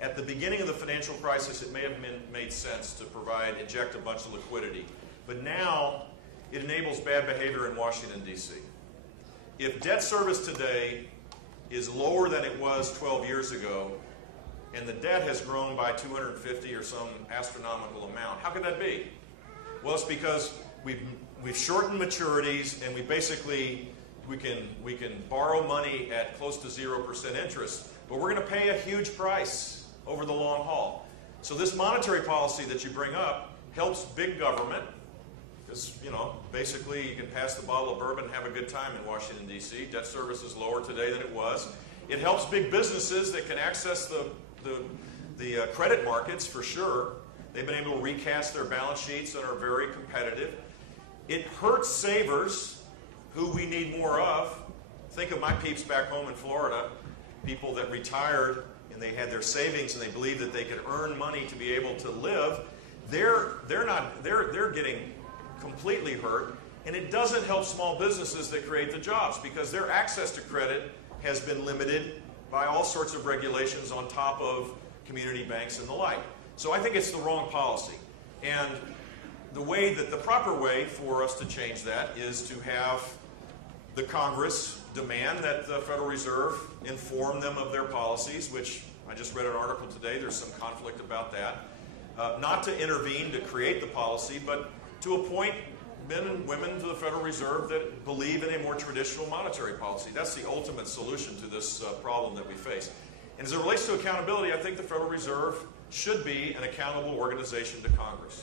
At the beginning of the financial crisis, it may have made sense to inject a bunch of liquidity. But now, it enables bad behavior in Washington, D.C. If debt service today is lower than it was 12 years ago, and the debt has grown by 250 or some astronomical amount, how could that be? Well, it's because we've shortened maturities, and we can borrow money at close to 0% interest, but we're going to pay a huge price over the long haul. So this monetary policy that you bring up helps big government, because, basically you can pass the bottle of bourbon and have a good time in Washington, D.C. Debt service is lower today than it was. It helps big businesses that can access the credit markets for sure. They've been able to recast their balance sheets and are very competitive. It hurts savers, who we need more of. Think of my peeps back home in Florida, people that retired and they had their savings and they believed that they could earn money to be able to live. They're getting completely hurt, and it doesn't help small businesses that create the jobs, because their access to credit has been limited by all sorts of regulations on top of community banks and the like. So I think it's the wrong policy. And the proper way for us to change that is to have the Congress demand that the Federal Reserve inform them of their policies, which I just read an article today, there's some conflict about that. Not to intervene to create the policy, but to appoint men and women to the Federal Reserve that believe in a more traditional monetary policy. That's the ultimate solution to this problem that we face. And as it relates to accountability, I think the Federal Reserve should be an accountable organization to Congress.